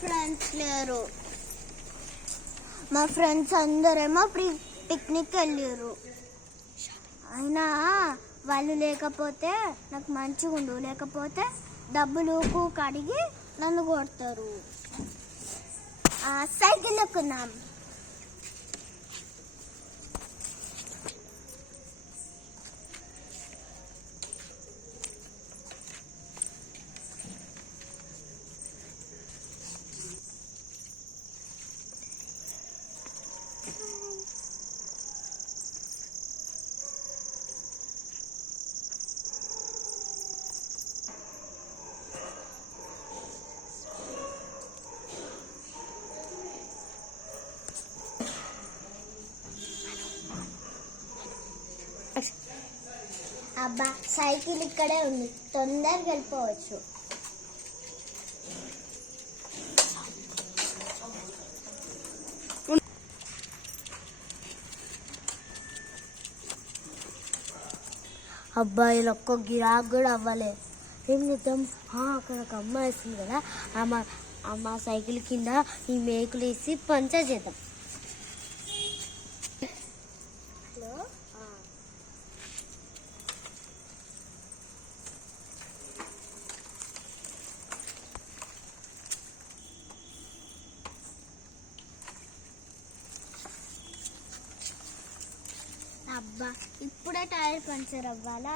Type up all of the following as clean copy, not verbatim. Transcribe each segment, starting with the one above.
Friends లేరు. మా friends అందరేమో picnic వెళ్ళారు. అయినా వాళ్ళు లేకపోతే నాకు మంచిగా ఉండు, లేకపోతే డబ్బులు కడిగి నన్ను కొడతారు. సైకిల్ ఎక్కున్నాం. అబ్బా సైకిల్ ఇక్కడే ఉంది, తొందరగా వెళ్ళిపోవచ్చు. అబ్బాయిలు ఒక్క గిరాకు కూడా అవ్వలే. ఏం చేద్దాం, అక్కడ ఒక అమ్మాయి వేస్తుంది కదా, మా సైకిల్ కింద ఈ మేకులు వేసి పంచర్ చేద్దాం. అబ్బా ఇప్పుడే టైర్ పంచర్ అవ్వాలా?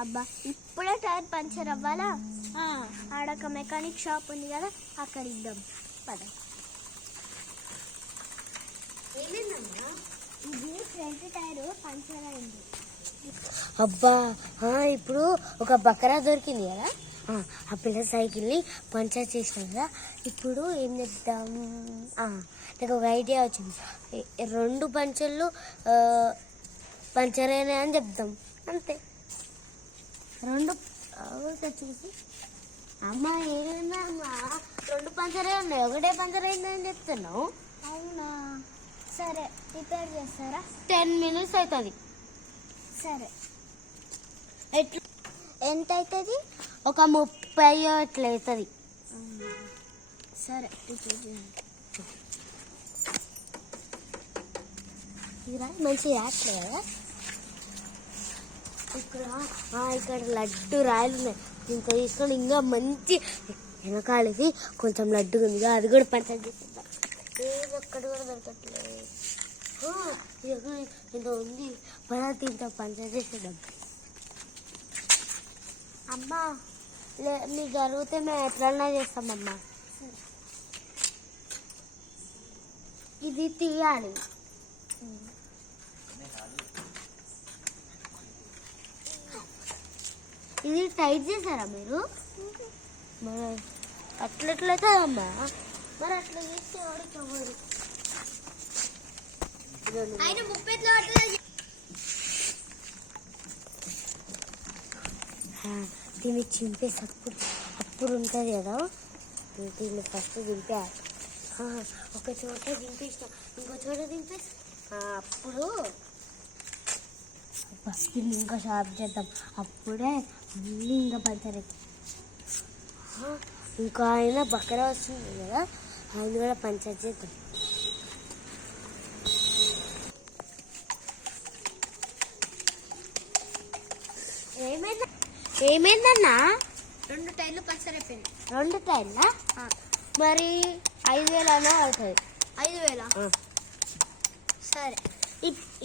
అబ్బా ఇప్పుడే టైర్ పంచర్ అవ్వాలా? ఆడొక మెకానిక్ షాప్ ఉంది కదా, అక్కడ ఇద్దాం పద. ఏమైందమ్మా? ఇది ఫ్రంట్ టైర్ పంచర్ అయింది. అబ్బా ఇప్పుడు ఒక బకరా దొరికింది కదా, ఆ పిల్ల సైకిల్ని పంచర్ చేసినాం కదా. ఇప్పుడు ఏం చేద్దాం, నాకు ఒక ఐడియా వచ్చింది. 2 పంచర్లు పంచర్ అయినాయి అని చెప్దాం, అంతే. 2 చూసి అమ్మా ఏమైందా అమ్మా, 2 పంచరే ఉన్నాయి, ఒకటే పంచర్ అయిందని చెప్తున్నావు. అవునా, సరే రిపేర్ చేస్తారా? 10 minutes అవుతుంది. సరే, ఎంత అవుతుంది? ఒక 30 అట్లా అవుతుంది. సరే మంచిగా రాట్లే కదా. ఇక్కడ లడ్డు రాయలు ఉన్నాయి, ఇంకా తీసుకొని ఇంకా మంచి వెనకాలకి కొంచెం లడ్డు ఉంది, అది కూడా పంచర్ చేసేద్దాం. ఏది ఒక్కటి కూడా దొరకట్లేదు. ఇంత ఉంది, పరాతి ఇంత పంచర్ చేసేద్దాం. అమ్మా మీకు జరిగితే మేము ఎట్లన్నా చేస్తామమ్మా. ఇది తీయాలి. ఇది టైట్ చేశారా మీరు? మరి అట్లట్లయితే అమ్మా, మరి అట్లా చేస్తే ఎవరికి అవ్వదు. దీన్ని చింపేసి అప్పుడు ఉంటుంది కదా, దీన్ని ఫస్ట్ దింపేయాలి. ఒక చోట దింపేసిన, ఇంకో చోట దింపేసి అప్పుడు ఫస్ట్ దీన్ని ఇంకా షార్ప్ చేద్దాం, అప్పుడే అన్నీ ఇంకా పంచర్ అవుతుంది. ఇంకా ఆయన బకరా వస్తుంది కదా, ఆయన కూడా పంచర్ చేద్దాం. ఏమైందన్నా? 2 టైర్లు పంచర్ అయిపోయింది. 2 టైర్లా? మరి 5,000 అన్నా అవుతుంది. 5,000? సరే,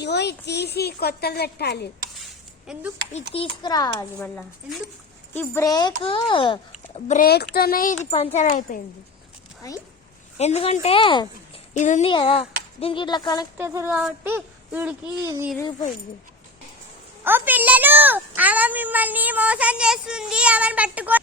ఇగో ఇది తీసి కొత్తది పెట్టాలి. ఎందుకు? ఇది తీసుకురావాలి మళ్ళా. ఎందుకు? ఈ బ్రేక్తోనే ఇది పంచర్ అయిపోయింది. ఎందుకంటే ఇది ఉంది కదా, దీనికి ఇట్లా కనెక్ట్ అవుతుంది కాబట్టి వీడికి ఇది ఇరిగిపోయింది. ఓ పిల్లలు, ఆమె మిమ్మల్ని మోసం చేస్తుంది, ఆమెను పట్టుకో.